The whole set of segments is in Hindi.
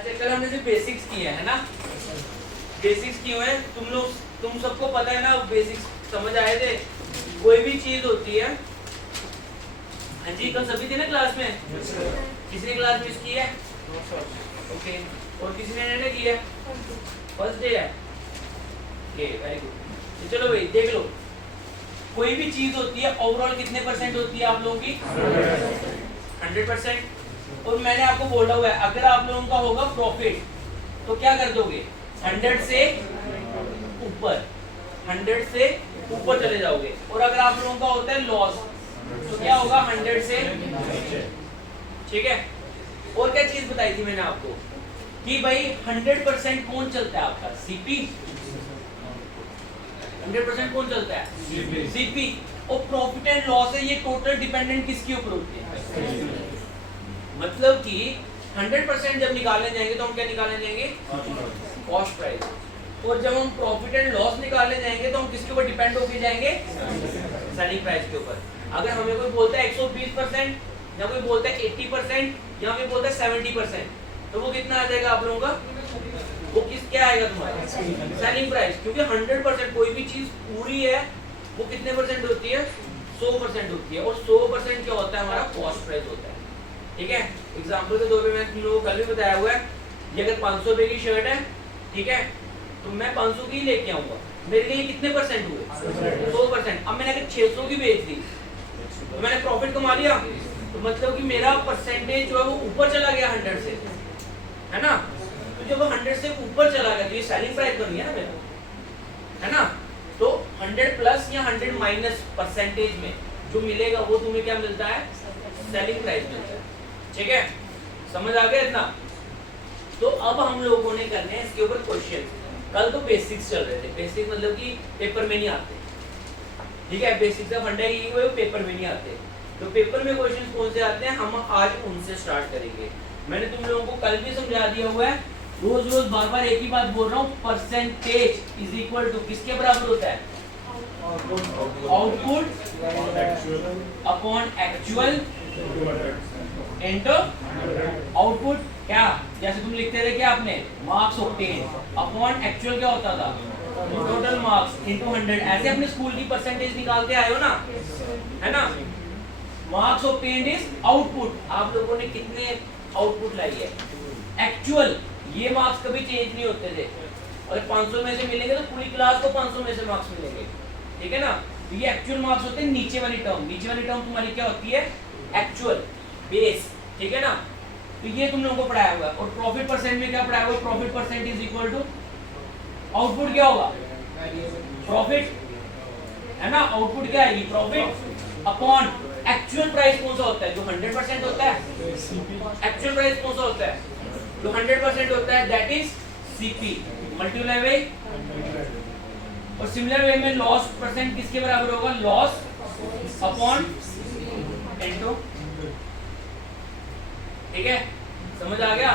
अच्छा कल हमने सिर्फ बेसिक्स किए हैं ना, बेसिक्स किए हुए हैं। तुम सबको पता है ना, बेसिक्स समझ आए थे। कोई भी चीज होती है, हाँ जी कल सभी थे ना क्लास में, किसी ने क्लास मिस की है? ओके, और किसी ने की है? फर्स्ट डे है, ओके वेरी गुड। चलो भाई देख लो, कोई भी चीज होती है ओवरऑल कितने परसेंट होती है आप लोगों की? 100%। और मैंने आपको बोला हुआ है अगर आप लोगों का होगा प्रॉफिट तो क्या कर दोगे? 100 से ऊपर, 100 से ऊपर चले जाओगे। और अगर आप लोगों का होता है लॉस तो क्या होगा? 100 से, ठीक है। और क्या चीज बताई थी मैंने आपको कि भाई 100% कौन चलता है आपका? सीपी। 100% कौन चलता है? सीपी। और प्रॉफिट एंड लॉस है ये टोटल डिपेंडेंट किसके ऊपर होती है? मतलब कि 100% जब निकालने जाएंगे तो हम क्या निकालने जाएंगे? Cost price. और जब हम प्रॉफिट एंड लॉस निकालने जाएंगे तो हम किसके ऊपर डिपेंड होके जाएंगे? सेलिंग प्राइस के ऊपर। अगर हमें कोई बोलता है 120% या कोई बोलता है 80% या कोई बोलता है 70%, तो वो कितना आ जाएगा आप लोगों का? वो क्या आएगा तुम्हारा? Selling price. क्योंकि 100% कोई भी चीज पूरी है वो कितने परसेंट होती है? 100% होती है। और 100% क्या होता है? हमारा कॉस्ट प्राइस होता है, ठीक है। एग्जांपल के तौर पे मैं तुम लोगों को कल भी बताया हुआ है, ये अगर 500 रुपए की शर्ट है, ठीक है, तो मैं 500 की लेके आऊंगा, मेरे लिए कितने परसेंट हुए? 100%। अब मैंने अगर 600 की बेच दी तो मैंने प्रॉफिट कमा लिया, तो मतलब कि मेरा परसेंटेज जो है वो ऊपर चला गया 100 से, है ना। तो जब वो 100 से ऊपर चला गया तो ये सेलिंग प्राइस बन गया ना मेरा, है ना। तो 100 प्लस या 100 माइनस परसेंटेज में जो मिलेगा वो तुम्हें क्या मिलता है? सेलिंग प्राइस मिलता है, ठीक है। समझ आ गया इतना? तो अब हम लोगों ने करने हैं इसके ऊपर क्वेश्चन। कल तो बेसिक्स चल रहे थे, बेसिक मतलब कि पेपर में नहीं आते, ठीक है। बेसिक्स का फंडा ये हुआ पेपर में नहीं आते, तो पेपर में क्वेश्चन कौन से आते हैं हम आज उनसे स्टार्ट करेंगे। मैंने तुम लोगों को कल भी समझा दिया हुआ है, रोज रोज बार बार एक ही बात बोल रहा हूँ, परसेंटेज इज इक्वल टू किसके बराबर होता है? Output upon actual into output. क्या जैसे तुम लिखते थे क्या आपने? मार्क्स ऑब्टेन अपॉन एक्चुअल क्या होता था? Total marks into 100। ऐसे अपने स्कूल की परसेंटेज निकालते आए हो ना, है ना। मार्क्स ऑब्टेन्ड इज आउटपुट, आप लोगों ने कितने आउटपुट लाई है? एक्चुअल। ये मार्क्स कभी चेंज नहीं होते थे, अगर 500 में से मिलेंगे तो पूरी क्लास को 500 में से मार्क्स मिलेंगे, ठीक है ना। तो ये एक्चुअल मार्क्स होते हैं। नीचे वाली टर्म, नीचे वाली टर्म तुम्हारी क्या होती है? एक्चुअल बेस, ठीक है ना। तो ये तुम लोगों को पढ़ाया हुआ है। और प्रॉफिट परसेंट में क्या पढ़ाया हुआ है? Profit percent is equal to output क्या होगा? प्रॉफिट, है ना। आउटपुट क्या आएगी? प्रॉफिट अपॉन एक्चुअल प्राइस कौन सा होता है? जो 100% होता है। एक्चुअल प्राइस कौन सा होता है? जो 100% होता है, that is CP multiply by. और सिमिलर वे में लॉस परसेंट किसके बराबर होगा? लॉस अपॉन इनटू, ठीक है। समझ आ गया?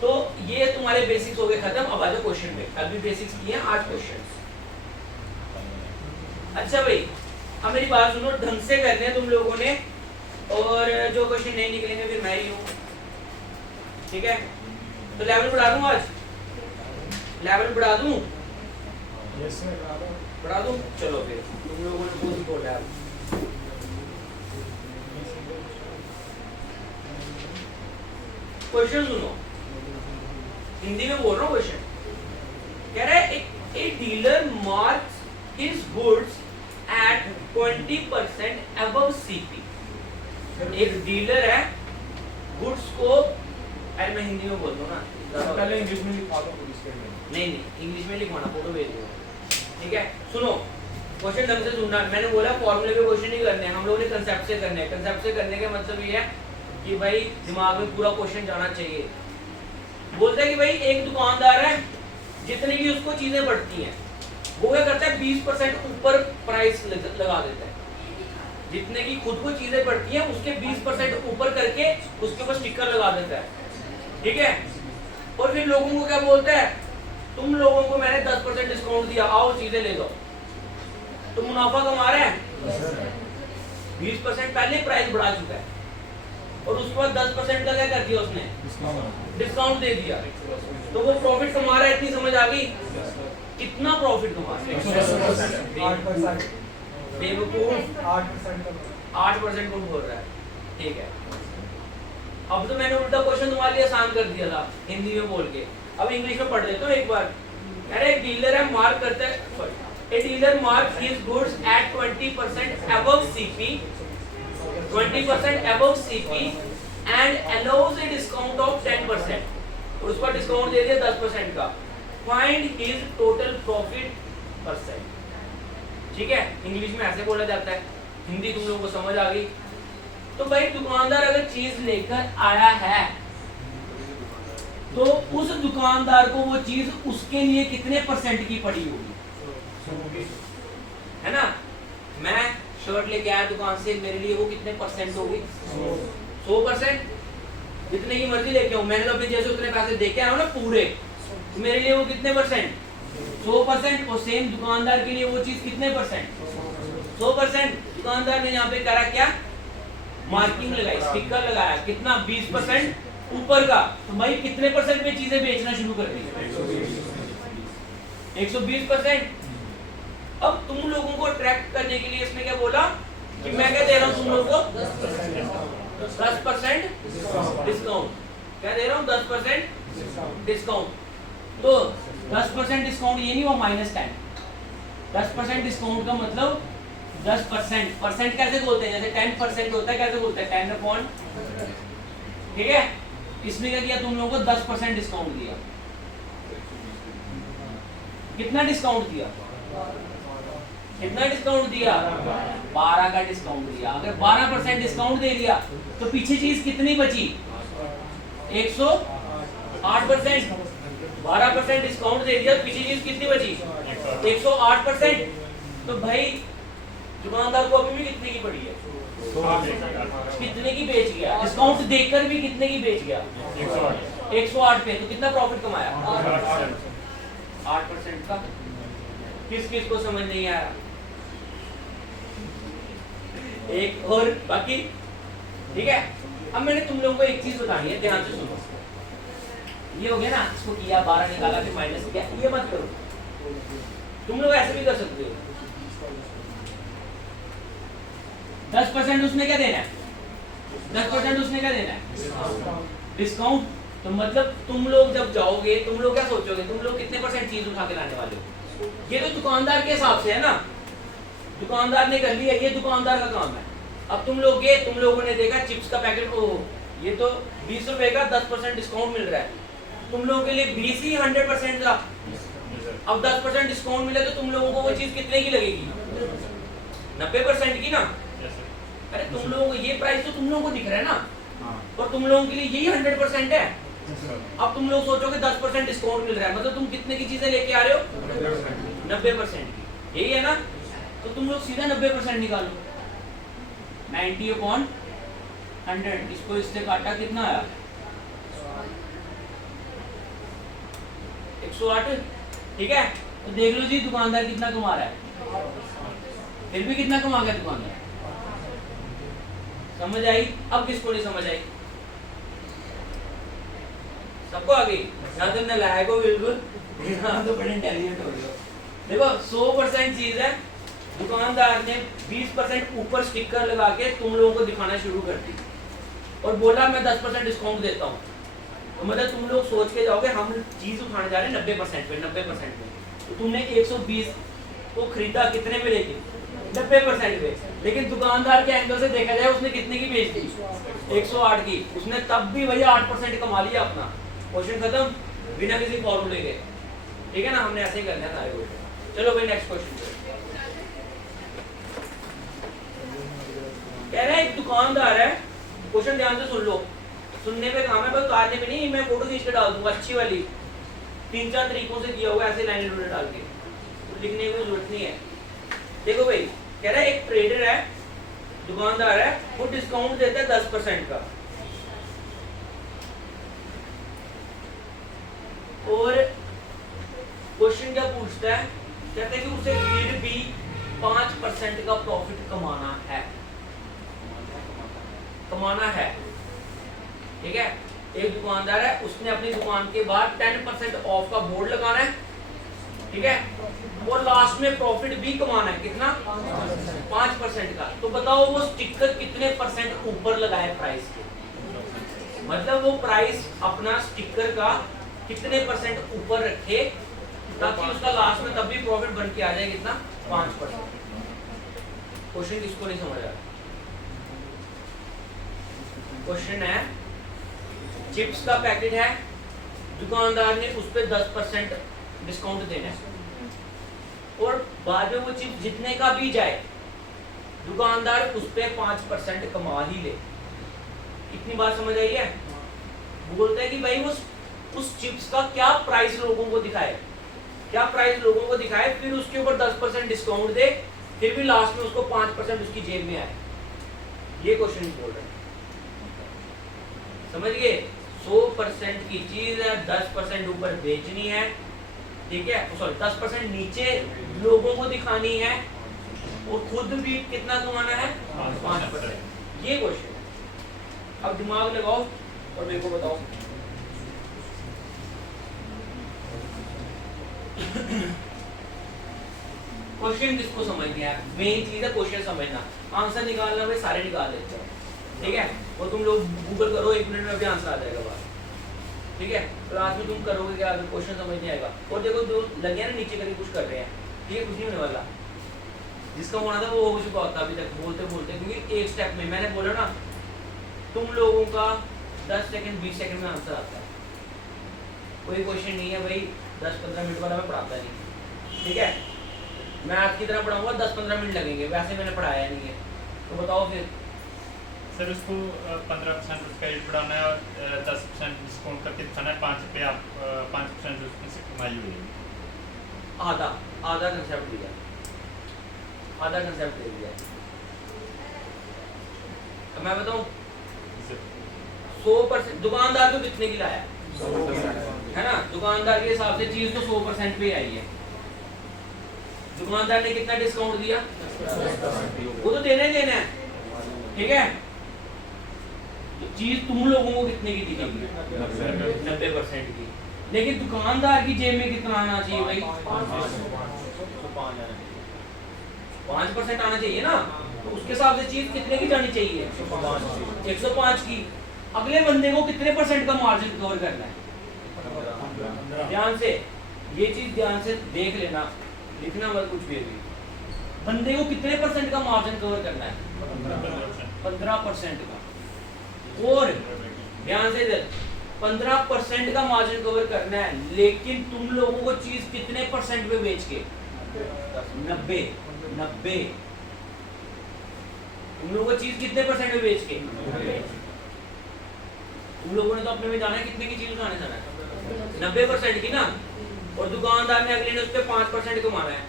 तो ये तुम्हारे बेसिक्स हो गए खत्म। अब आ जाओ क्वेश्चन पे। कल भी बेसिक्स किए हैं, आज क्वेश्चन। अच्छा भाई अब मेरी बात सुनो, ढंग से करने हैं तुम लोगों ने, और जो क्वेश्चन नहीं निकलेंगे फिर मैं ही हूँ, ठीक है। तो लेवल बढ़ा दूं आज? लेवल बढ़ा दूं? बढ़ा दूं? चलो फिर तुम लोगों ने पूरी बोला है। क्वेश्चन सुनो, हिंदी में बोल रहा हूँ क्वेश्चन। कह रहा है एक dealer marks his goods at 20% above CP. एक डीलर है, गुड्स को, अरे मैं हिंदी में बोलता हूँ ना, पहले इंग्लिश में लिखवा दो। नहीं इंग्लिश में लिखवाना, फोटो भेज दो, ठीक है। सुनो क्वेश्चन ढंग से सुनना। मैंने बोला फॉर्मूले पे क्वेश्चन नहीं करने हैं, हम लोगों ने कंसेप्ट से करने हैं। कंसेप्ट से करने का मतलब ये है कि भाई दिमाग में पूरा क्वेश्चन जाना चाहिए। बोलता है कि भाई एक दुकानदार है, जितनी भी उसको चीजें बढ़ती हैं वो क्या करता है? 20% ऊपर प्राइस लगा देता है। जितने की खुद को चीजें पड़ती हैं उसके 20% ऊपर करके उसके ऊपर स्टिकर लगा देता है, ठीक है। और फिर लोगों को क्या बोलता है? तुम लोगों को मैंने 10% डिस्काउंट दिया, आओ चीजें ले लो। तो मुनाफा कमा रहे हैं, 20% पहले प्राइस बढ़ा चुका है, और उसके बाद 10% का क्या कर दिया उसने, डिस्काउंट दे दिया, तो वो प्रॉफिट कमा रहा है, इतनी समझ आ गई? कितना प्रॉफिट कमा रहा है? 8%। बेवकूफ 8% 8% को बोल रहा है, ठीक है। अब तो मैंने उल्टा क्वेश्चन तुम्हारे लिए आसान कर दिया था हिंदी में बोल के, अब इंग्लिश में पढ़ लेता हूँ एक बार। अरे एक डीलर है, मार्क करता है, sorry, a dealer mark his goods at 20% above CP, 20% above CP and allows a discount of 10%, और उस पर डिस्काउंट दे दिया 10% का। Find his total profit percent. ठीक है, इंग्लिश में ऐसे बोला जाता है, हिंदी तुम लोगों को समझ आ गई? तो भाई दुकानदार अगर चीज लेकर आया है तो उस दुकानदार को वो चीज उसके लिए कितने परसेंट की पड़ी होगी, है ना? मैं शर्ट लेके आया दुकान से, मेरे लिए वो कितने परसेंट होगी? 100%। जितने की मर्जी लेके आऊं, मैंने तो अपने जैसे उतने पैसे देके आया हूं ना पूरे, तो मेरे लिए वो कितने परसेंट? 100%। और सेम दुकानदार के लिए वो चीज कितने परसेंट? 100%। दुकानदार ने यहाँ पे करा क्या, मार्किंग लगाई, स्टिकर लगाया, कितना? 20% ऊपर का, तो भाई कितने परसेंट में चीजें बेचना शुरू कर दी? 120%। अब तुम लोगों को अट्रैक्ट करने के लिए इसने क्या बोला कि मैं क्या दे रहा हूँ तुम लोगों को? 10% डिस्काउंट। क्या दे रहा हूँ? 10% डिस्काउंट। तो 10% डिस्काउंट ये नहीं हुआ -10, 10% डिस्काउंट का मतलब 10%। परसेंट कैसे बोलते हैं? जैसे 10% होता है, कैसे बोलते हैं? 10/, ठीक है? इसने क्या किया, तुम लोगों को 10% डिस्काउंट दिया। कितना डिस्काउंट दिया? कितना डिस्काउंट दिया? 12 का डिस्काउंट दिया। अगर 12% डिस्काउंट दे दिया तो पीछे चीज कितनी बची? 108%। 12% डिस्काउंट दे दिया, पीछे चीज कितनी बची? 108%। तो भाई दुकानदार को अभी भी कितने की पड़ी है? कितने की बेच गया? डिस्काउंट देकर भी कितने की बेच गया? 108 पे। तो कितना प्रॉफिट कमाया? 8% का। किस किस को समझ नहीं आ रहा? एक और बाकी, ठीक है? अब मैंने तुम लोगों को एक चीज बतानी है, ध्यान से सुनो। ये हो गया ना, इसको किया, 12 निकाला, फिर माइनस किया, ये मत करो। तुम लोग ऐसे भी कर सकते हो। 10% उसने क्या देना है? 10% उसने क्या देना है? डिस्काउंट। तो मतलब तुम लोग जब जाओगे, तुम लोग क्या सोचोगे? तुम लोग कितने परसेंट चीज उठा के लाने वाले हो? ये तो दुकानदार के हिसाब से है ना, दुकानदार ने कर लिया, ये दुकानदार का काम है। अब तुम लोग गए, तुम लोगों ने देखा चिप्स का पैकेट, ओ ये तो 20 रुपए का 10% डिस्काउंट मिल रहा है, तुम लोगों के लिए 20 ही 100% का। अब 10% डिस्काउंट मिले तो तुम लोगों को वो चीज कितने की लगेगी? 90% की ना। अरे तुम लोगों को ये प्राइस तो तुम लोगों को दिख रहा है ना, और तुम लोगों के लिए यही 100% है। अब तुम लोग सोचोगे 10% डिस्काउंट मिल रहा है, मतलब तुम कितने की चीजें लेके आ रहे हो? 90% की। यही है ना? तो तुम लोग सीधा 90% निकालो। 90/100, इसको इससे काटा, कितना आया? 108। ठीक है, तो देख लो जी दुकानदार कितना कमा रहा है, फिर भी कितना कमा गया दुकानदार। समझ आई? अब किसको नहीं समझ आई? सबको आ गई? यहाँ तुमने लाया को बिल्कुल, यहाँ तो बड़े इंटेलिजेंट हो गए हो। देखो 100% चीज है, दुकानदार ने 20% ऊपर स्टिकर लगा के तुम लोगों को दिखाना शुरू कर दी और बोला मैं 10% डिस्काउंट देता हूँ। तो मतलब तुम लोग सोच के जाओगे हम चीज उठाने जा रहे हैं 90% पे, 90% में। तो तुमने 120 को खरीदा कितने में लेके? 90% पे। लेकिन दुकानदार के एंगल से देखा जाए उसने कितने की बेच दी? 108 की। उसने तब भी भैया 8% कमा लिया अपना। क्वेश्चन खत्म, बिना किसी फॉर्मूले के। ठीक है ना? हमने ऐसे ही करना है सारे क्वेश्चन। चलो भाई नेक्स्ट क्वेश्चन। कह रहे हैं एक दुकानदार है, क्वेश्चन ध्यान से सुन लो, सुनने पे काम है, बस उतारने पे नहीं। मैं फोटो खींच के डाल दूंगा अच्छी वाली, 3-4 तरीकों से किया होगा ऐसे लाइन डाल के, तो लिखने की जरूरत नहीं है। देखो भाई, कह रहा है एक ट्रेडर है, दुकानदार है, वो डिस्काउंट देता है 10% का, और क्वेश्चन क्या पूछता है? कहता है कि उसे फिर भी 5% का प्रॉफिट कमाना है। ठीक है, एक दुकानदार है, उसने अपनी दुकान के बाहर 10% ऑफ का बोर्ड लगाना है, ठीक है, और लास्ट में प्रॉफिट भी कमाना है, कितना 5% का। तो बताओ वो स्टिकर कितने परसेंट ऊपर लगाए प्राइस के, मतलब वो प्राइस अपना स्टिकर का कितने परसेंट ऊपर रखे ताकि उसका लास्ट में तब भी प्रॉफिट बन के आ जाए कितना 5%। क्वेश्चन किसको नहीं समझ आ रहा? क्वेश्चन है, चिप्स का पैकेट है, दुकानदार ने उस पर 10% डिस्काउंट देना है और बाद में वो चिप्स जितने का भी जाए दुकानदार उस पर 5% कमा ही ले। इतनी बात समझ आई है? बोलते हैं कि भाई वो उस चिप्स का क्या प्राइस लोगों को दिखाए, क्या प्राइस लोगों को दिखाए, फिर उसके ऊपर 10% डिस्काउंट दे, फिर भी लास्ट में उसको 5% उसकी जेब में आए। ये क्वेश्चन बोल रहे हैं, समझ गए? 100% की चीज है, 10% ऊपर बेचनी है, ठीक है, सॉरी 10% नीचे लोगों को दिखानी है और खुद भी कितना कमाना है 5%। ये क्वेश्चन है। अब दिमाग लगाओ और मेरे को बताओ क्वेश्चन किसको समझ गया? मेन चीज है क्वेश्चन समझना, आंसर निकालना भाई सारे निकाल लेते हैं, ठीक है, और तुम लोग गूगल करो 1 मिनट में भी आंसर आ जाएगा बाहर, ठीक है। क्लास में तुम करोगे क्या अगर क्वेश्चन समझ नहीं आएगा? और देखो जो लगे ना नीचे करके कुछ कर रहे हैं, ये कुछ नहीं होने वाला, जिसका होना था वो हो चुका होता अभी तक बोलते बोलते, क्योंकि एक स्टेप में मैंने बोला ना तुम लोगों का 10 सेकंड 20 सेकंड में आंसर आता है। कोई क्वेश्चन नहीं है भाई 10-15 मिनट वाला मैं पढ़ाता नहीं, ठीक है, मैं आज की तरह पढ़ाऊंगा 10-15 मिनट लगेंगे, वैसे मैंने पढ़ाया नहीं है। तो बताओ फिर सर उसको 15% उसका रेट बढ़ाना है और 10% डिस्काउंट करके दिखाना है, 5 रुपये आप 5% उसमें से कमाई हुई है। आधा आधा कंसेप्ट दिया, आधा कंसेप्ट दे दिया। अब मैं बताऊं 100% दुकानदार को कितने की लाया है ना, दुकानदार के हिसाब से चीज तो 100% पे आई है, दुकानदार ने कितना डिस्काउंट दिया, वो तो देना ही देना है, ठीक है। तो चीज तुम लोगों को कितने की दी जाएगी 90% की, लेकिन दुकानदार की जेब में कितना आना चाहिए भाई 5% आना चाहिए ना, तो उसके हिसाब से चीज कितने की जानी चाहिए 105 की। अगले बंदे को कितने परसेंट का मार्जिन कवर करना है, ध्यान से ये चीज ध्यान से देख लेना, लिखना मत कुछ भी। बंदे को कितने परसेंट का मार्जिन कवर करना है 15% का, और ध्यान से 15% का मार्जिन कवर करना है, लेकिन तुम लोगों को चीज कितने परसेंट पे बेच के 90 तुम लोगों को चीज कितने परसेंट पे बेच के, तुम लोगों ने तो अपने में जाना है कितने की चीज उठाने जाना है 90% की ना, और दुकानदार ने अगले ने उस पर 5% कमाना है,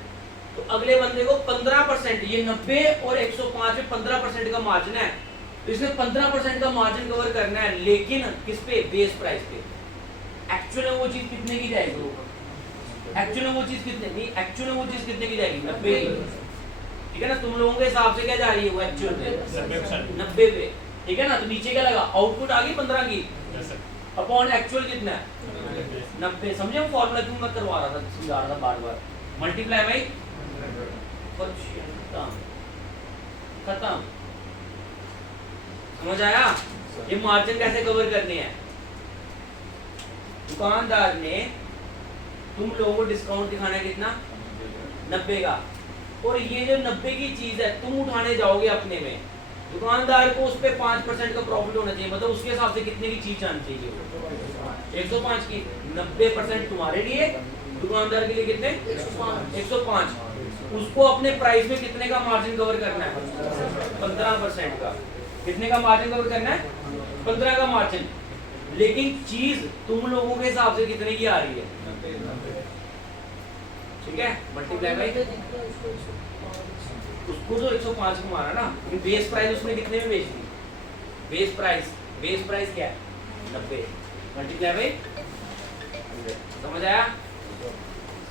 तो अगले बंदे को 15%, ये 90 और 105 में 15% का मार्जिन है, तो इसमें 15% का मार्जिन कवर करना है, लेकिन किस पे, बेस प्राइस पे। एक्चुअल में वो चीज कितने की जाएगी, एक्चुअल में वो चीज कितने नहीं, एक्चुअल में वो चीज कितने की जाएगी 90 की, ठीक है ना। तुम लोगों के हिसाब से क्या जा रही है वो एक्चुअल में 90 पे, ठीक है ना। तो नीचे क्या लगा, आउटपुट आ गई 15 की अपॉन एक्चुअल कितना है 90। समझे वो फॉर्मूला क्यों मैं करवा रहा था, समझा रहा था बार बार, मल्टीप्लाई भाई खत्म, समझ आया। ये मार्जिन कैसे कवर करने हैं, दुकानदार ने तुम लोगों को डिस्काउंट दिखाना है कितना 90 का, और ये जो 90 की चीज है तुम उठाने जाओगे अपने में, दुकानदार को उस पर 5% का प्रॉफिट होना चाहिए, मतलब उसके हिसाब से कितने की चीज आनी चाहिए 105 की, 90% तुम्हारे लिए, दुकानदार के लिए कितने 105, उसको अपने प्राइस में कितने का मार्जिन कवर करना है 15% का, कितने का मार्जिन कवर करना है 15 का मार्जिन, लेकिन चीज तुम लोगों के हिसाब से कितने की आ रही है, ठीक है, मल्टीप्लाई बाई उसको तो 105 को मारा ना, बेस प्राइस उसने कितने में बेच दी, बेस प्राइस क्या है 90 मल्टीप्लाई बाई 100। समझ आया,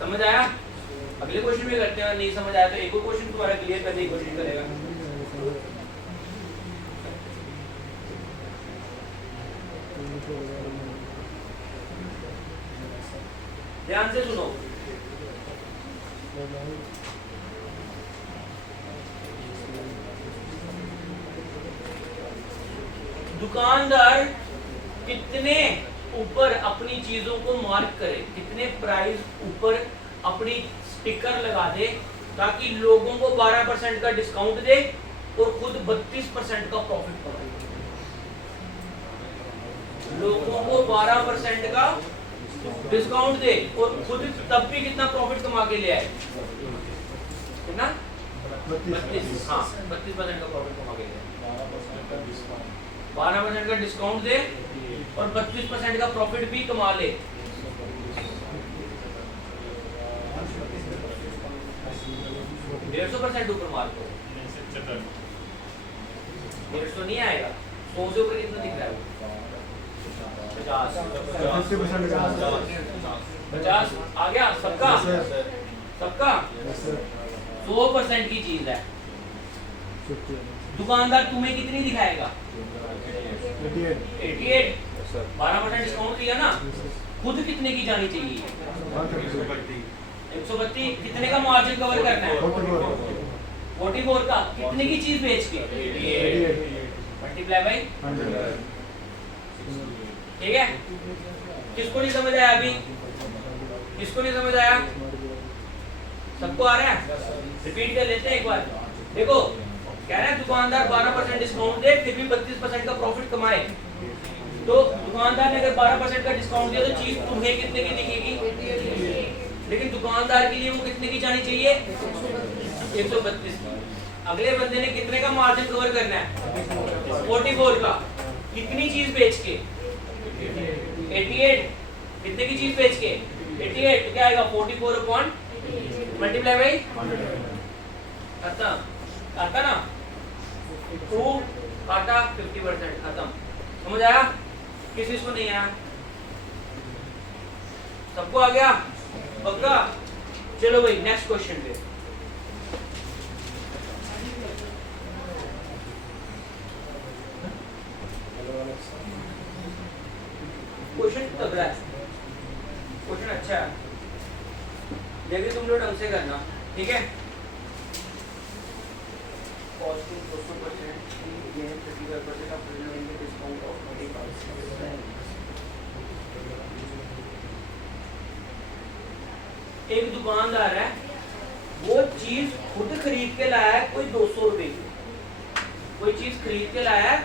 समझ आया। अगले क्वेश्चन में करते हैं, नहीं समझ आया तो एक और क्वेश्चन तुम्हारा क्लियर करने की कोशिश करेगा। ध्यान से सुनो, दुकानदार कितने ऊपर अपनी चीजों को मार्क करे, कितने प्राइस ऊपर अपनी स्टिकर लगा दे ताकि लोगों को 12% का डिस्काउंट दे और खुद 32% का प्रॉफिट कमाए। लोगों को 12% का डिस्काउंट दे और खुद तब भी कितना प्रॉफिट कमा के ले आए, कितना 32, हाँ 32% का प्रॉफिट कमा के ले आए। 12% का डिस्काउंट दे और 32% का प्रॉफिट भी कमा ले। 150% ऊपर मार दो, 150 नहीं आएगा। 100 से ऊपर कितना दिख रहा है? 50 आ गया सबका, सबका 100% की चीज है। दुकानदार तुम्हें कितनी दिखाएगा? 88। 12% डिस्काउंट दिया ना, खुद कितने की जानी चाहिए? 132। कितने का मार्जिन कवर करना है? 44 का। कितने की चीज बेच के? 88 मल्टीप्लाई बाई 100। ठीक है, किसको नहीं समझ आया अभी? किसको नहीं समझ आया? सबको आ रहा है? रिपीट कर लेते हैं एक बार। देखो कह रहे हैं दुकानदार 12% डिस्काउंट दे फिर भी 32% का प्रॉफिट कमाए। तो दुकानदार ने अगर 12% का डिस्काउंट दिया तो चीज तुम्हें कितने की दिखेगी? लेकिन दुकानदार के लिए वो कितने की जानी चाहिए? 132 की। अगले बंदे ने कितने का मार्जिन कवर करना है? 44 का। कितनी चीज बेच के? 88। कितने की चीज बेच के? 88। तो क्या आएगा? 44 अपॉन मल्टीप्लाई बाई खत्म। आता ना 2 काटा 50% खत्म। समझ आया? किसी को नहीं आया? सबको आ गया? पक्का? चलो भाई नेक्स्ट क्वेश्चन पे। क्वेश्चन तगड़ा है, क्वेश्चन अच्छा है, लेकिन तुम लोग ढंग से करना, ठीक है? Costing 200%, gain 35% of discount of 25%। एक दुकानदार है, वो चीज खुद खरीद के लाया है कोई 200 रुपए की, कोई चीज खरीद के लाया है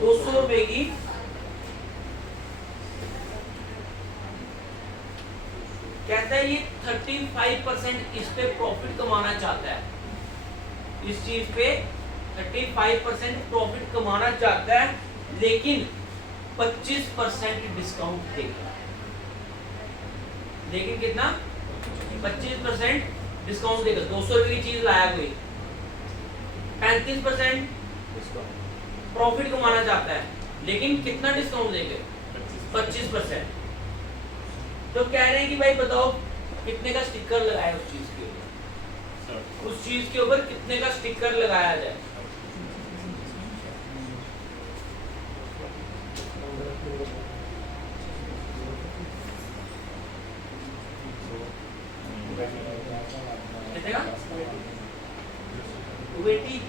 200 रुपए की। कहता है ये 35% इस पे प्रॉफिट कमाना चाहता है, इस चीज पे 35% प्रॉफिट कमाना चाहता है, लेकिन 25% डिस्काउंट देगा। लेकिन कितना? 25% डिस्काउंट देगा। 200 रुपए की चीज लाया कोई, 35% प्रॉफिट कमाना चाहता है, लेकिन कितना डिस्काउंट देंगे? 25%। तो कह रहे हैं कि भाई बताओ कितने का स्टिकर लगाया उस चीज के ऊपर, उस चीज के ऊपर कितने का स्टिकर लगाया जाए? कितने का? 280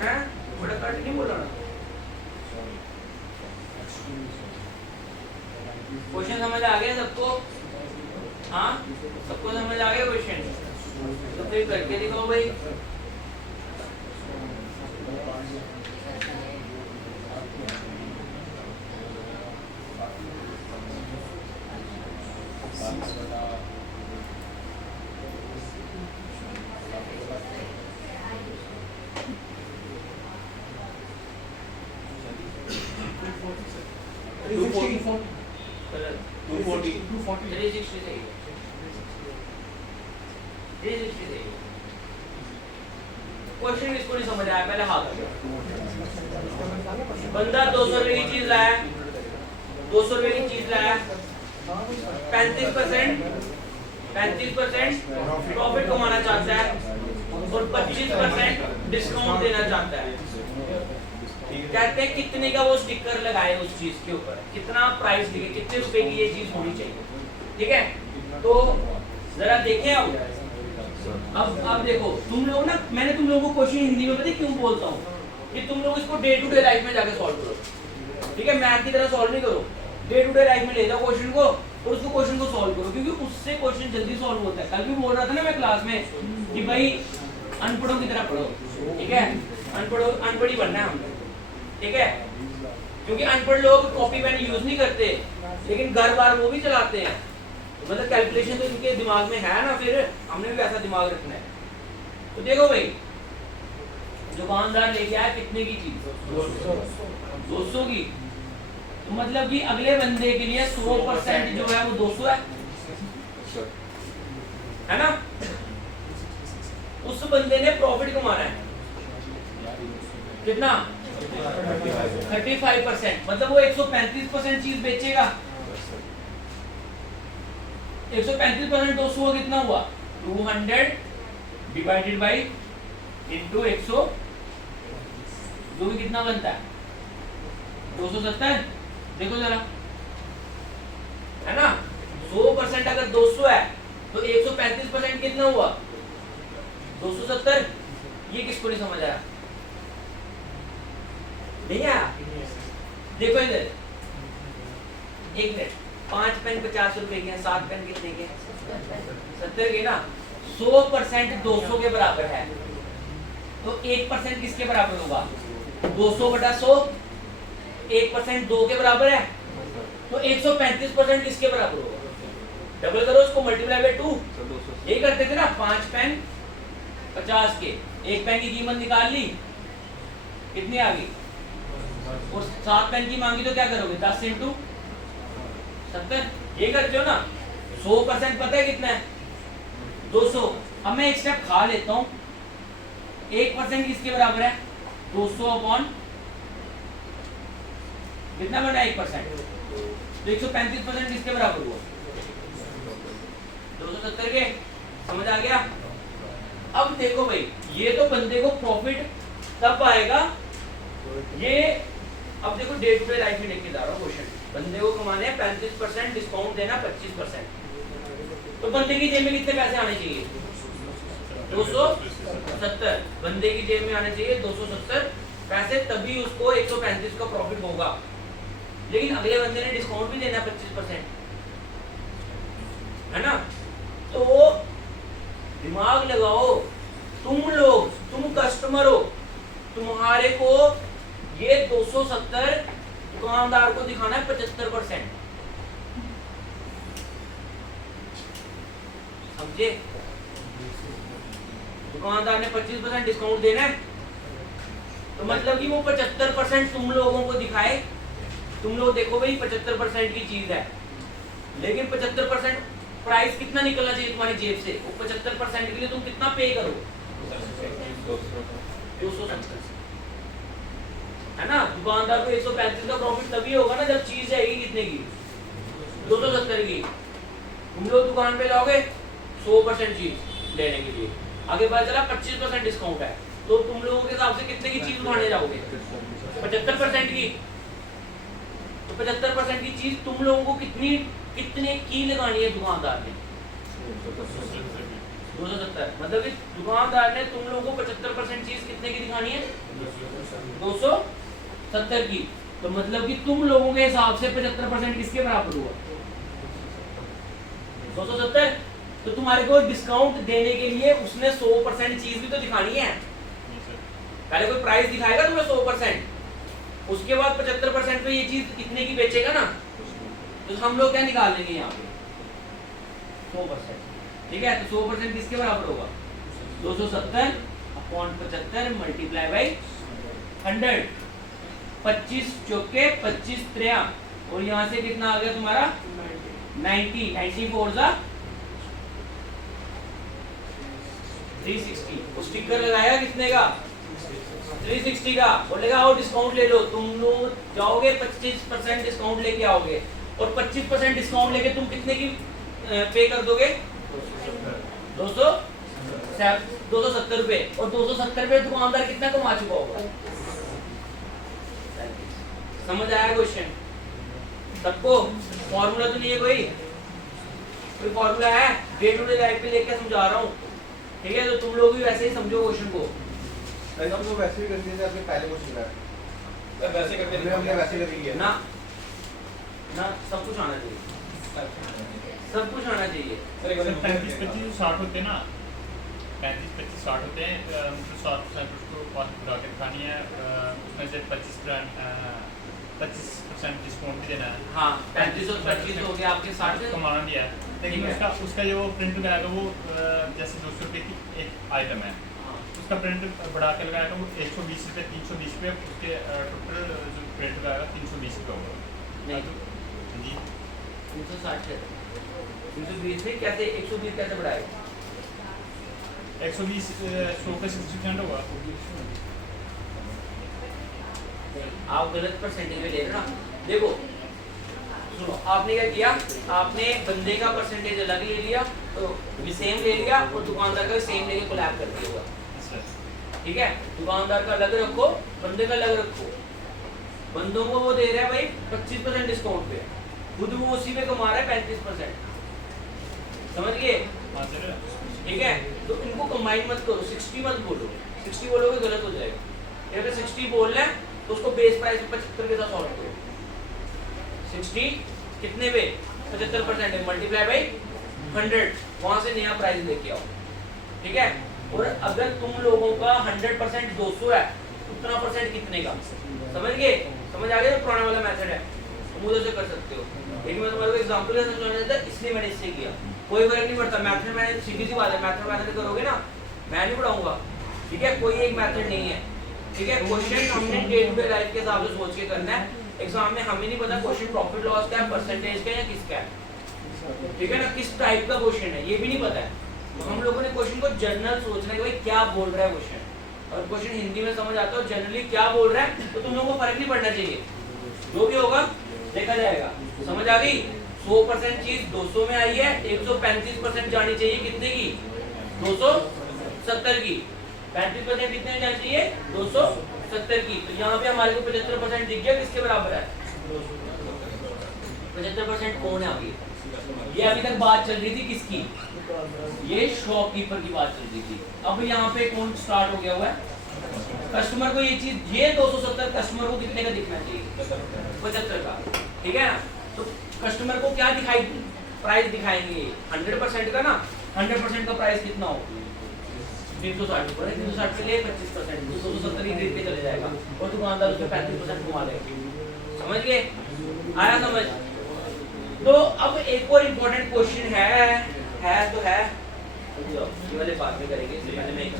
है? बड़ा कट नहीं बोला ना। क्वेश्चन समझ आ गया सबको? हाँ, सबको समझ आ गया क्वेश्चन? तो फिर करके दिखाओ भाई। क्वेश्चन इसको नहीं समझ आया? पहले हाथ बंदा 200 रुपए की चीज लाया, 200 रुपए की चीज लाया, 35% प्रॉफिट कमाना चाहता है और 25% डिस्काउंट देना चाहता है। कहते हैं कितने का वो स्टिकर लगाए उस चीज के ऊपर, कितना प्राइस लिखे, कितने रुपए की ये चीज होनी चाहिए, ठीक है। तो जरा देखें अब देखो तुम लोग ना, मैंने तुम लोगों को क्वेश्चन हिंदी में पता क्यों बोलता हूँ कि तुम लोग इसको डे टू डे लाइफ में जाके सॉल्व करो, ठीक है। मैथ की तरह सॉल्व नहीं करो, डे टू डे लाइफ में ले जाओ क्वेश्चन को और उसको क्वेश्चन को सॉल्व करो, क्योंकि उससे क्वेश्चन जल्दी सॉल्व होता है। कल भी बोल रहा था ना मैं क्लास में कि भाई अनपढ़ों की तरह पढ़ो, ठीक है। अनपढ़ ही बनना है हमने, ठीक है, क्योंकि अनपढ़ लोग कॉपी पेन यूज नहीं करते लेकिन घर बार वो भी चलाते हैं, मतलब कैलकुलेशन तो इनके दिमाग में है ना, फिर हमने भी वैसा दिमाग रखना है। तो देखो भाई दुकानदार लेके आया कितने की चीज, 200 की, तो मतलब कि अगले बंदे के लिए 100% जो है वो 200 है ना। उस बंदे ने प्रॉफिट कमाना है कितना, 35%, मतलब वो 135% चीज बेचेगा। 135% 200 कितना हुआ, 200 डिवाइडेड बाई इंटू 100, जो भी कितना बनता है 270। देखो जरा, है ना, 100% अगर 200 है तो 135% कितना हुआ 270। ये किसको नहीं समझ आया, नहीं आया। देखो इधर, एक मिनट, 5 पेन 50 रुपए के हैं, 7 पेन कितने के, 70 के ना। 100% 200 के बराबर है, तो 1% किसके बराबर होगा, 200 बटा 100। 1% 2 के बराबर है, तो 135% किसके बराबर होगा, डबल करो उसको, मल्टीप्लाई बाय 2। यही करते थे ना, 5 पेन 50 के, एक पेन की कीमत निकाल ली, कितनी आ गई, और 7 पेन की मांगी तो क्या करोगे, 10 इंटू 70, ये करते हो ना। 100% पता है कितना है, 200। अब मैं एक स्टेप खा लेता हूं, 1% किसके बराबर है, 200 अपॉन कितना बना 1%, तो 135% किसके बराबर हुआ, 270 के। समझ आ गया। अब देखो भाई, ये तो बंदे को प्रॉफिट तब आएगा, ये अब देखो डे टू डे लाइफ में लेके जा रहा हूँ क्वेश्चन। बंदे को कमाने हैं 35%, डिस्काउंट देना 25%, तो बंदे की जेब में कितने पैसे आने चाहिए, 270। बंदे की जेब में आने चाहिए 270 पैसे, तभी उसको 135 का प्रॉफिट होगा। लेकिन अगले बंदे ने डिस्काउंट भी देना 25%, है ना। तो दिमाग लगाओ, तुम लोग, तुम कस्टमर हो, तुम्हारे को ये 270 दुकानदार को दिखाना है 75%, समझे। दुकानदार ने 25% डिस्काउंट देना है, तो मतलब कि वो 75% तुम लोगों को दिखाए। तुम लोग देखो भाई 75% की चीज है, लेकिन 75% प्राइस कितना निकलना चाहिए तुम्हारी जेब से, वो 75% के लिए तुम कितना पे करो, 270, है ना। दुकानदार को 135 का प्रॉफिट तभी होगा ना जब चीज आएगी कितने की, 270 की। तुम लोग दुकान पे जाओगे 100% चीज लेने के लिए, आगे पता चला 25% डिस्काउंट है, तो तुम लोगों के हिसाब से कितने की चीज उठाने जाओगे, 75% की। तो 75% की चीज तुम लोगों को कितने की लगानी है दुकानदार ने, 270। मतलब कि दुकानदार ने तुम लोगों को 75% चीज कितने की दिखानी है, 270 की। तो मतलब कि तुम लोगों के हिसाब से 75% किसके बराबर हुआ, 270। तो तुम्हारे को डिस्काउंट देने के लिए उसने 100% चीज भी तो दिखानी है। पहले कोई प्राइस दिखाएगा तुम्हें 100%, उसके बाद 75% पे ये चीज कितने की बेचेगा ना, तो हम लोग क्या निकाल लेंगे यहाँ पे 100%, ठीक है। तो 100% किसके बराबर होगा, 270 अपॉन 75 मल्टीप्लाई बाई 100। 25 चौके 25 त्रिया, और यहाँ से कितना आ गया तुम्हारा 90, 94 जा 360। वो स्टिकर लगाएगा कितने का, 360 का, बोलेगा आओ डिस्काउंट ले लो। तुम लोग जाओगे 25% डिस्काउंट लेके आओगे, और 25% डिस्काउंट लेके तुम कितने की पे कर दोगे, 270 रुपए। और 270 रुपए दुकानदार कितना कमा चुका होगा, समझ आया क्वेश्चन सबको? फॉर्मूला तो नहीं है कोई फॉर्मूला है? डे टू डे लाइफ पे लेके समझा रहा हूँ, ठीक है? तो तुम लोग भी वैसे ही समझो क्वेश्चन को। हम लोग वैसे भी करते थे आपके पहले क्वेश्चन का, वैसे करके हमने वैसे कर लिया ना सब कुछ आना चाहिए, सब कुछ आना चाहिए। सर एक बार 35-25 60 होते हैं ना, 35-25 60 होते हैं, तो 60% उसको कॉस्ट बढ़ा के दिखानी है, उसमें से 25% डिस्काउंट भी देना है। हाँ 35 और 25 हो गया आपके 60 कमाना भी है, लेकिन ठीक है। उसका जो प्रिंट लगाएगा वो जैसे 200 रुपये की एक आइटम है, उसका प्रिंट बढ़ा के लगाएगा वो 120 रुपये 320 रुपये, उसके टोटल जो प्रिंट लगाएगा 320 रुपये होगा। नहीं जी 360 है, 320 से कैसे 120 कैसे बढ़ाएगा? 120 100 पे 60% होगा। आप गलत परसेंटेज में ले रहे हो ना। देखो सुनो, आपने क्या किया, आपने बंदे का परसेंटेज अलग ले लिया, तो सेम ले लिया और दुकानदार का सेम लेके कोलैब कर दिया होगा, ठीक है? दुकानदार का अलग रखो, बंदे का अलग रखो। बंदों को वो दे रहा है भाई 25% डिस्काउंट पे, खुद वो उसी पे कमा रहा है 35%, समझ गए? हाँ सर, ठीक है? तो इनको कंबाइन मत करो, 60 मत बोलो, 60 बोलोगे गलत हो जाएगा। अगर 60 बोल रहे हैं तो उसको बेस प्राइस 75 के साथ सॉल्व करो। 60 कितने पे? 75% है, मल्टीप्लाई बाई 100, वहां से नया प्राइस लेके आओ, ठीक है? और अगर तुम लोगों का 100% 200 है, उतना परसेंट कितने का? समझ गए? समझ आ गया? तो पुराना वाला मेथड है, तुम उधर से कर सकते हो। लेकिन मैं तुम्हारे को एग्जांपल से समझाना चाहता, इसलिए मैंने इससे किया। कोई फर्क नहीं पड़ता, मेथड मैंने सीधी सी बात है, मेथड करोगे ना, मैं नहीं पढ़ाऊंगा, ठीक है? कोई एक मेथड नहीं है, ठीक है? क्वेश्चन हमने डे टू डे लाइफ के हिसाब से सोच के करना है। एग्जाम में हमें नहीं पता क्वेश्चन प्रॉफिट लॉस का है, परसेंटेज का है या किसका है, ठीक है ना? किस टाइप का क्वेश्चन है ये भी नहीं पता है, तो हम लोगों ने क्वेश्चन को जनरल सोचना है कि भाई क्या बोल रहा है क्वेश्चन, और क्वेश्चन हिंदी में समझ आता हो जनरली क्या बोल रहा है, तो तुम लोगों को फर्क नहीं पड़ना चाहिए, जो भी होगा देखा जाएगा। समझ आ गई? 100% चीज 200 में आई है, 135% जानी चाहिए कितने की? 270 की। 35% कितने में जानी चाहिए? 270 की। तो यहाँ पे हमारे को 75% दिख गया, किसके बराबर है? 75% कौन है आगे? ये अभी तक बात चल रही थी किसकी? ये शॉपकीपर की बात चल रही थी। अब यहाँ पे कौन स्टार्ट हो गया हुआ है? कस्टमर को ये चीज, ये 270 कस्टमर को कितने का दिखना चाहिए? 75 का, ठीक है ना? तो कस्टमर को क्या दिखाई, प्राइस दिखाएंगे 100% का ना, 100% का प्राइस कितना हो? 360 पर 360 के लिए 25%, 270 ही खरीद के चले जाएगा और दुकानदार उसमें 35% कमा लेगा। समझ गए? आया समझ? तो अब एक और इम्पोर्टेंट क्वेश्चन है तो है, ये वाले बात में करेंगे, इससे पहले मैं एक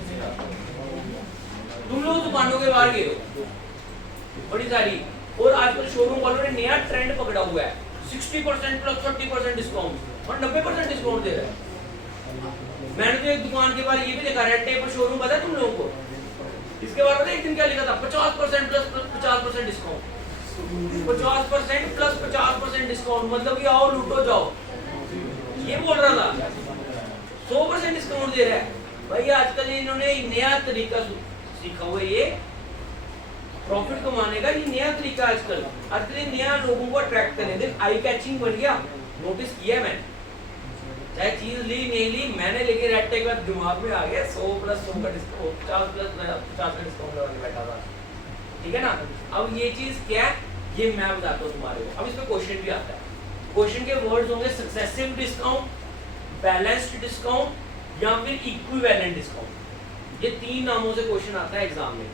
तुम लोग दुकानों के बाहर गए हो बड़ी सारी, और आजकल शोरूम वालों ने नया ट्रेंड पकड़ा हुआ है, 60% प्लस 30% डिस्काउंट और 90% डिस्काउंट दे रहा है। मैंने तो एक दुकान के बारे ये भी देखा, रेड टेप शोरूम पता है तुम लोगों को? इसके बारे में एक दिन क्या लिखा था? 50% प्लस 50% डिस्काउंट, 50% प्लस 50% डिस्काउंट, मतलब कि आओ लूटो जाओ, ये बोल रहा था। 100% डिस्काउंट दे रहा है भाई। आजकल इन्होंने नया तरीका सीखा हुआ है, ये प्रॉफिट कमाने का, ये नया तरीका आजकल ये नया लोगों को अट्रैक्ट करने दे, आई कैचिंग बन गया। नोटिस किया मैंने, चाहे चीज ली नहीं ली, मैंने लेके रेड टेप का दिमाग में आ गया 100 प्लस 100 का डिस्काउंट, 50 प्लस 50 का डिस्काउंट लगा के बैठा था, ठीक है ना? अब ये चीज क्या है ये मैं बताता हूँ तुम्हारे को। अब इस पे क्वेश्चन भी आता है, क्वेश्चन के वर्ड्स होंगे सक्सेसिव डिस्काउंट, बैलेंस्ड डिस्काउंट या फिर इक्विवेलेंट डिस्काउंट। ये तीन नामों से क्वेश्चन आता है एग्जाम में।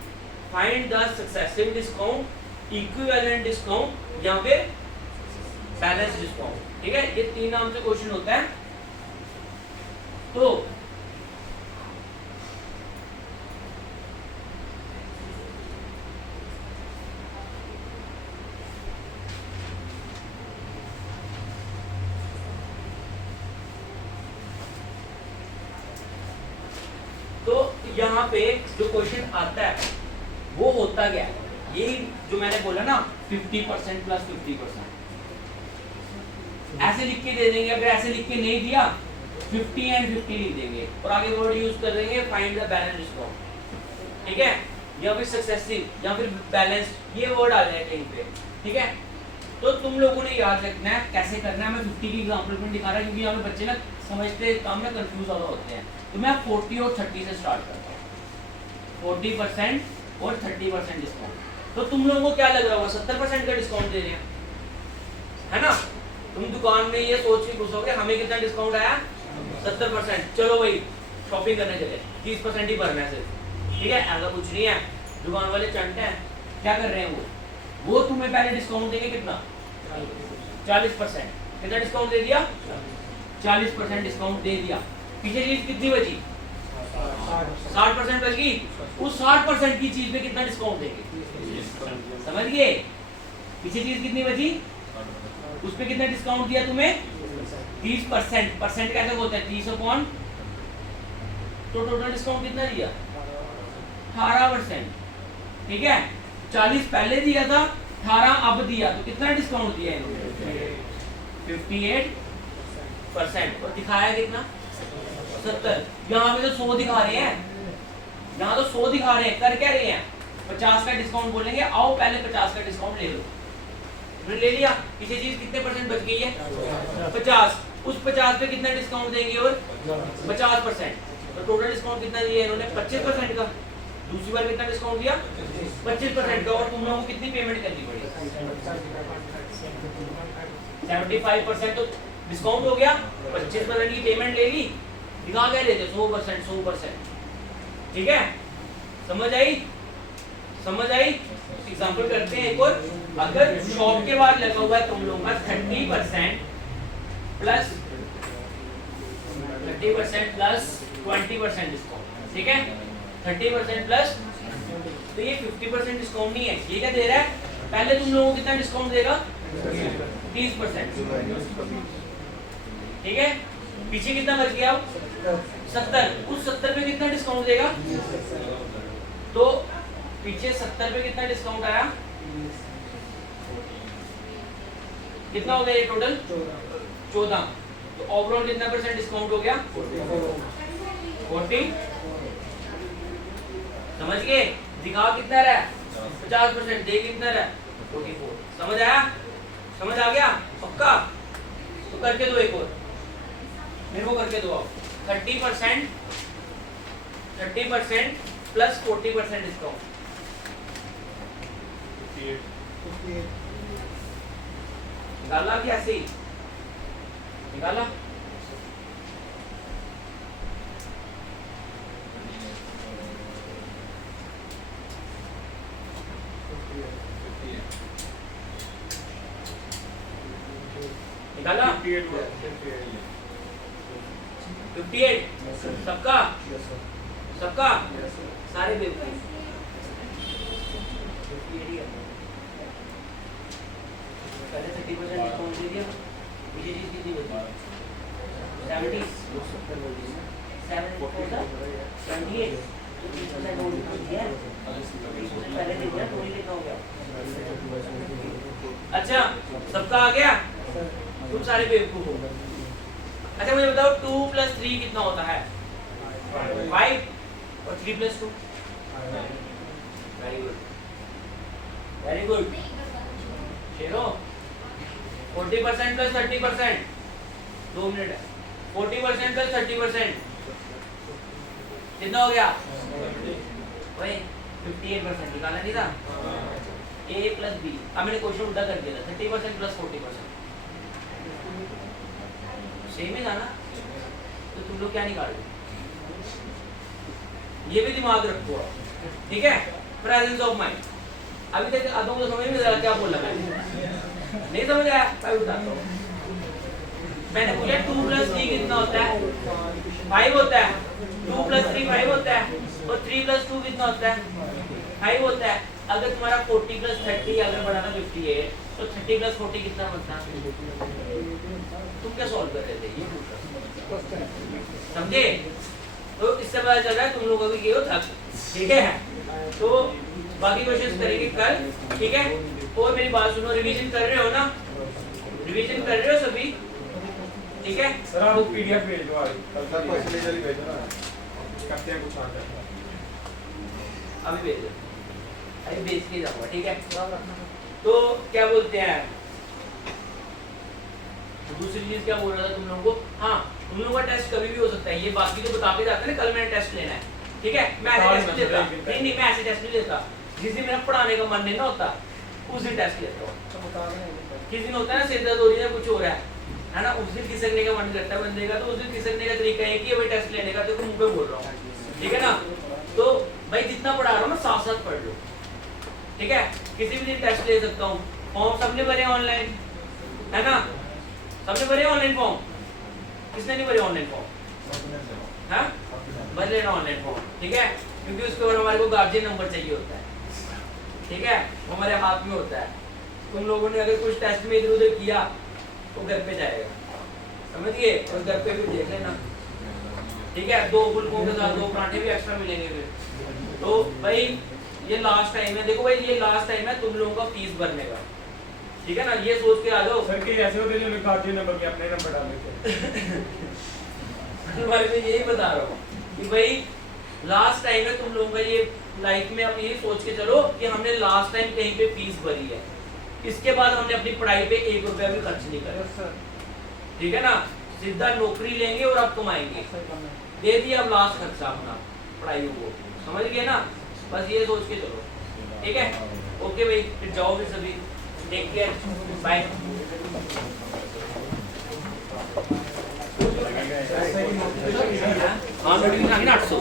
Find the successive discount, equivalent discount या फिर बैलेंस्ड डिस्काउंट, ठीक है? ये तीन नाम से क्वेश्चन होता है। तो यहाँ पे जो क्वेश्चन आता है वो होता क्या है? यही जो मैंने बोला ना 50% प्लस 50%, ऐसे लिख के दे देंगे। अगर ऐसे लिख के नहीं दिया 50 एंड 50 लिख देंगे और आगे वर्ड यूज कर देंगे फाइंड द बैलेंस डिस्काउंट, ठीक है? या फिर सक्सेसिव या फिर बैलेंस, ये वर्ड आ जाए कहीं पे, ठीक है, तो तुम लोगों ने याद रखना है कैसे करना है। मैं 50 की एग्जांपल में दिखा रहा हूँ क्योंकि यहाँ पे बच्चे ना समझते काम में कंफ्यूज ज़्यादा होते हैं। तो मैं 40 और 30 से स्टार्ट करता हूँ, 40% और 30% डिस्काउंट। तो तुम लोगों को क्या लग रहा होगा, 70% का डिस्काउंट दे रहे हैं, है ना। तुम दुकान में ये सोच के घुसोगे हमें कितना डिस्काउंट आया, 70%। चलो भाई शॉपिंग करने चले, 30% ही भरना है सिर्फ, ठीक है। ऐसा कुछ नहीं है, दुकान वाले चंट हैं, क्या कर रहे हैं वो तुम्हें पहले डिस्काउंट देंगे कितना, 40%। कितना डिस्काउंट दे दिया, 40% डिस्काउंट दे दिया। पीछे चीज कितनी बची, 60% बच गई। उस 60% की चीज पे कितना डिस्काउंट देंगे, समझ गए। पीछे चीज कितनी बची, उस पे कितना डिस्काउंट दिया तुम्हें, 30%। परसेंट कैसे होता है, 30 तो टोटल डिस्काउंट कितना दिया, 18%, ठीक है। 40 पहले दिया था, 18 अब दिया, तो कितना डिस्काउंट दिया इन्होंने, 58%। और दिखाया कितना, 70। यहाँ पे तो 100 दिखा रहे हैं, यहाँ तो 100 दिखा रहे हैं, कर क्या रहे हैं, 50 का डिस्काउंट बोलेंगे। आओ पहले 50 का डिस्काउंट ले लो, ले लिया। पीछे चीज कितने परसेंट बच गई है, 50। उस 50 पे कितना डिस्काउंट देंगे, और 50%। तो टोटल डिस्काउंट कितना दिया इन्होंने, 25% का। दूसरी बार कितना डिस्काउंट दिया, 25% का। और तुम लोगों को कितनी पेमेंट करनी पड़ेगी, 75%। तो डिस्काउंट हो गया, 25% की पेमेंट ले ली, दिखा क्या लेते, 100%, 100%, ठीक है। समझ आई, समझ आई। एग्जाम्पल करते हैं एक और। अगर शॉप के बाद लगा हुआ है तुम लोगों का 30% प्लस 20% डिस्काउंट, ठीक है। 30% प्लस, तो ये 50% डिस्काउंट नहीं है, ये क्या दे रहा है, पहले तुम लोगों को कितना डिस्काउंट देगा, 30%, ठीक है। पीछे कितना बच गया, 70। उस 70 पे कितना डिस्काउंट देगा, तो पीछे 70 पे कितना डिस्काउंट आया, कितना हो गया ये टोटल, 14। तो ओवरऑल कितना परसेंट डिस्काउंट हो गया, 40। समझ गए, दिखा कितना रहा, 50%, दे कितना रहा, 44। समझ आया, समझ आ गया पक्का। तो करके दो एक और, मेरे को करके दो। 30% प्लस 40% डिस्काउंट, निकाला कि ऐसे ही निकाला, निकाला 58। सबका सबका सारे बेवकूफ, पहले 30% डिस्काउंट दे दिया, मुझे चीज कितनी बची, 70, 78, 30% और दिया, पहले दे दिया, तो ये कितना हो गया। अच्छा सबका आ गया, तुम सारे बेवकूफ हो। अच्छा मुझे बताओ 2 + 3 कितना होता है, 5, और 3 + 2, वेरी गुड, वेरी गुड। शेरो 40% + 30%, 2 मिनट है, 40% + 30% कितना हो गया, वही 58% निकाला नहीं था, A + B। अब मैंने क्वेश्चन उल्टा कर दिया था, 30% + 40%, सेम ही था ना। तो तुम लोग क्या निकाल रहे, ये भी दिमाग रखो, ठीक है। प्रेजेंस ऑफ माइंड, अभी तक आधों को समझ में नहीं आया क्या बोला मैंने, नहीं समझ आया, मैं बताता हूँ। मैंने पूछा 2 + 3 कितना होता है, 5 होता है। 2 + 3 5 होता है, और 3 + 2 कितना होता है, 5 होता है। अगर तुम्हारा 40 + 30 अगर बनाना 50 है, तो 30 + 40 कितना बनता है, तुम क्या सॉल्व कर रहे थे, ये पूछ रहा, समझे। तो इससे पता चल रहा है तुम लोगों की हो थक, ठीक है। तो बाकी क्वेश्चंस करेंगे कल, ठीक है। और मेरी बात सुनो, रिवीजन कर रहे हो ना, रिवीजन कर रहे हो सभी, ठीक है। सर आप पीडीएफ भेज दो, कल को इसलिए जल्दी भेजो ना, करते हैं कुछ आता है। अभी भेज दो, अभी भेज के जाऊंगा, ठीक है। तो क्या बोलते हैं, दूसरी चीज क्या बोल रहा था तुम लोगों को, हाँ तुम लोगों का टेस्ट कभी भी हो सकता है, ये बाकी तो बता के जाते हैं ना कल मैंने टेस्ट लेना है, ठीक है, मैं ऐसे टेस्ट नहीं लेता, नहीं मैं ऐसे टेस्ट नहीं लेता, जिस दिन मेरा पढ़ाने का मन नहीं ना होता उस दिन टेस्ट लेता हूँ। किस दिन होता है ना सिर दर्द हो रही है कुछ हो रहा है ना, उस दिन खिसकने का मन करता है बंदे का, तो उस दिन खिसकने का तरीका है कि भाई टेस्ट लेने का, तो मुंह पे बोल रहा हूँ, ठीक है ना। तो भाई जितना पढ़ा रहा हूँ ना साथ साथ पढ़ लो, ठीक है, किसी भी दिन टेस्ट ले सकता हूँ। फॉर्म सबने भरे ऑनलाइन, है ना, सबने भरे ऑनलाइन फॉर्म, किसने नहीं भरे ऑनलाइन फॉर्म, हाँ भर लेना ऑनलाइन फॉर्म, ठीक है, क्योंकि उसके बाद हमारे को गार्जियन नंबर चाहिए होता है, ठीक है, वो हमारे हाथ में होता है। तुम लोगों ने अगर कुछ टेस्ट में इधर उधर किया तो घर पे जाएगा, समझ गए, और घर पे भी देख लेना, ठीक है, 2 फुलकों के साथ 2 पराठे भी एक्स्ट्रा मिलेंगे फिर। तो भाई ये लास्ट टाइम है, देखो भाई ये लास्ट टाइम है तुम लोगों का फीस भरने का, ठीक है ना, ये सोच के आ जाओ। सर के ऐसे होते जो गार्जियन नंबर के अपने नंबर डाल देते तुम्हारे को यही बता रहा हूँ कि भाई लास्ट टाइम है तुम लोगों का, ये लाइफ में अब ये सोच के चलो कि हमने लास्ट टाइम कहीं पे फीस भरी है, इसके बाद हमने अपनी पढ़ाई पे 1 रुपया भी खर्च नहीं करा, ठीक है ना, सीधा नौकरी लेंगे और अब कमाएंगे, दे दिया अब लास्ट खर्चा अपना पढ़ाई को, समझ गए ना, बस ये सोच के चलो, ठीक है, ओके भाई, फिर जाओ फिर सभी, टेक केयर, बाय। हाँ नोटिफिकेशन आ गई ना 800।